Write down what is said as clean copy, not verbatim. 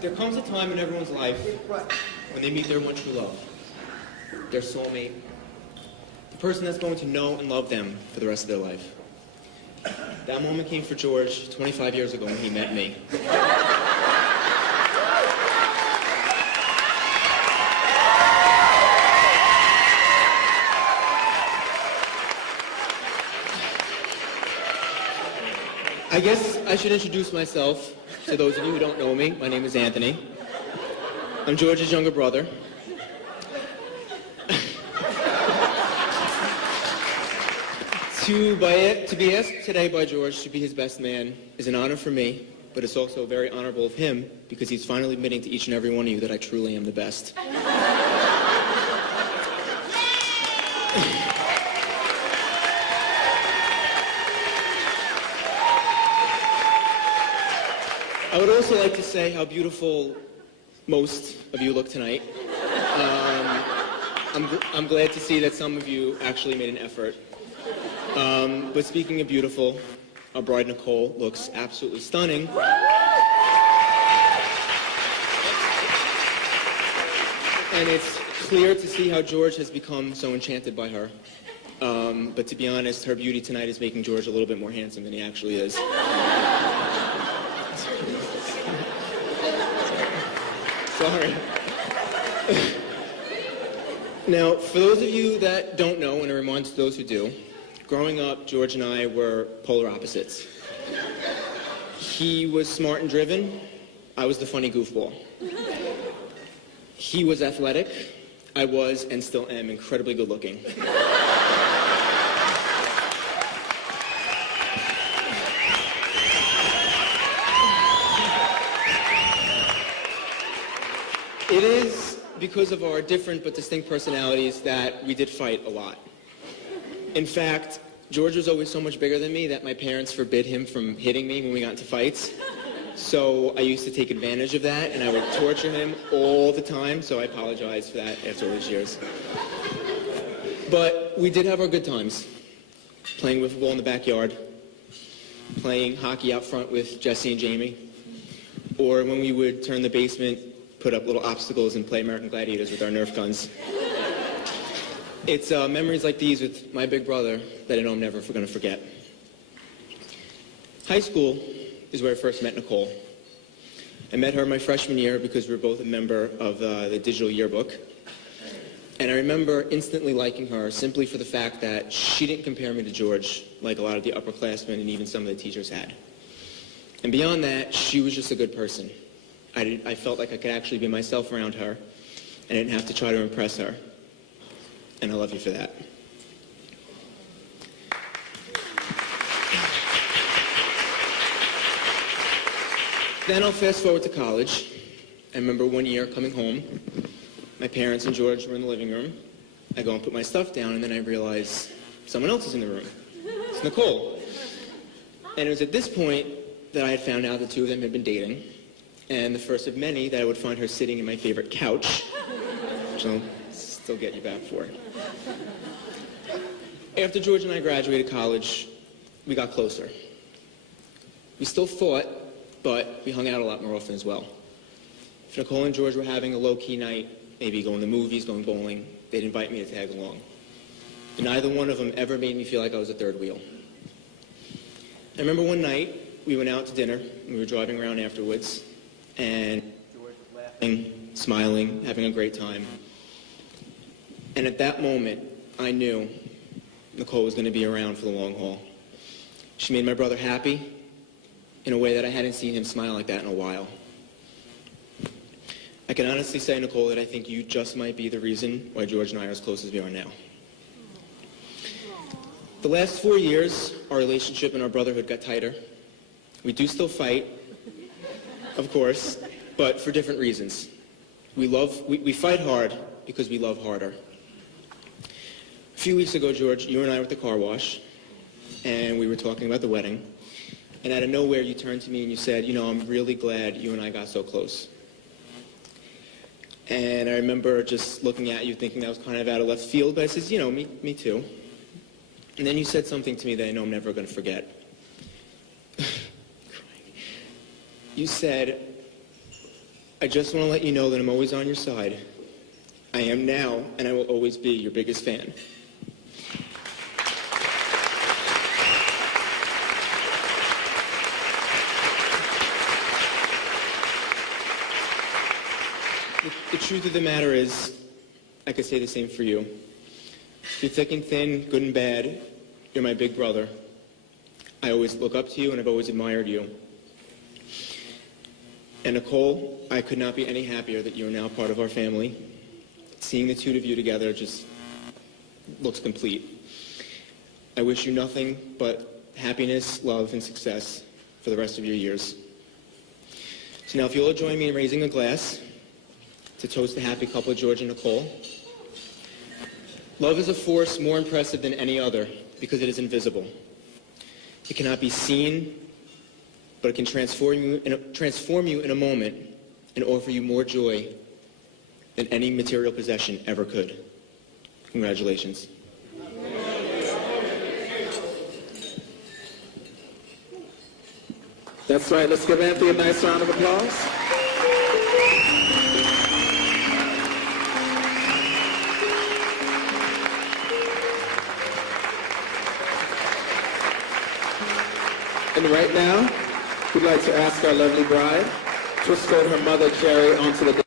There comes a time in everyone's life when they meet their one true love, their soulmate, the person that's going to know and love them for the rest of their life. That moment came for George 25 years ago when he met me. I guess I should introduce myself to those of you who don't know me. My name is Anthony. I'm George's younger brother. To be asked today by George to be his best man is an honor for me, but it's also very honorable of him because he's finally admitting to each and every one of you that I truly am the best. I would also like to say how beautiful most of you look tonight. I'm glad to see that some of you actually made an effort. But speaking of beautiful, our bride Nicole looks absolutely stunning. And it's clear to see how George has become so enchanted by her. But to be honest, her beauty tonight is making George a little bit more handsome than he actually is. Sorry. Now, for those of you that don't know, and a reminder to those who do, growing up, George and I were polar opposites. He was smart and driven. I was the funny goofball. He was athletic. I was, and still am, incredibly good looking. It is because of our different but distinct personalities that we did fight a lot. In fact, George was always so much bigger than me that my parents forbid him from hitting me when we got into fights. So I used to take advantage of that, and I would torture him all the time, so I apologize for that after all these years. But we did have our good times. Playing wiffle ball in the backyard, playing hockey out front with Jesse and Jamie, or when we would turn the basement, put up little obstacles and play American Gladiators with our Nerf guns. It's memories like these with my big brother that I know I'm never going to forget. High school is where I first met Nicole. I met her my freshman year because we were both a member of the digital yearbook. And I remember instantly liking her simply for the fact that she didn't compare me to George like a lot of the upperclassmen and even some of the teachers had. And beyond that, she was just a good person. I felt like I could actually be myself around her, and I didn't have to try to impress her. And I love you for that. Then I'll fast forward to college. I remember one year coming home. My parents and George were in the living room. I go and put my stuff down, and then I realize someone else is in the room. It's Nicole. And it was at this point that I had found out the two of them had been dating, and the first of many that I would find her sitting in my favorite couch, which I'll still get you back for. After George and I graduated college, we got closer. We still fought, but we hung out a lot more often as well. If Nicole and George were having a low-key night, maybe going to movies, going bowling, they'd invite me to tag along. And neither one of them ever made me feel like I was a third wheel. I remember one night, we went out to dinner, and we were driving around afterwards, and George was laughing, smiling, having a great time. And at that moment, I knew Nicole was going to be around for the long haul. She made my brother happy in a way that I hadn't seen him smile like that in a while. I can honestly say, Nicole, that I think you just might be the reason why George and I are as close as we are now. The last 4 years, our relationship and our brotherhood got tighter. We do still fight, of course, but for different reasons. We fight hard because we love harder. A few weeks ago, George, you and I were at the car wash, and we were talking about the wedding, and out of nowhere, you turned to me and you said, you know, I'm really glad you and I got so close. And I remember just looking at you thinking that was kind of out of left field, but I said, you know, me too. And then you said something to me that I know I'm never going to forget. You said, "I just want to let you know that I'm always on your side. I am now, and I will always be your biggest fan." The truth of the matter is, I could say the same for you. Through thick and thin, good and bad, you're my big brother. I always look up to you, and I've always admired you. And Nicole, I could not be any happier that you are now part of our family. Seeing the two of you together just looks complete. I wish you nothing but happiness, love, and success for the rest of your years. So now if you'll join me in raising a glass to toast the happy couple, George and Nicole. Love is a force more impressive than any other because it is invisible. It cannot be seen, but it can transform you in a moment and offer you more joy than any material possession ever could. Congratulations. That's right. Let's give Anthony a nice round of applause. And right now, we'd like to ask our lovely bride to escort her mother, Carrie, onto the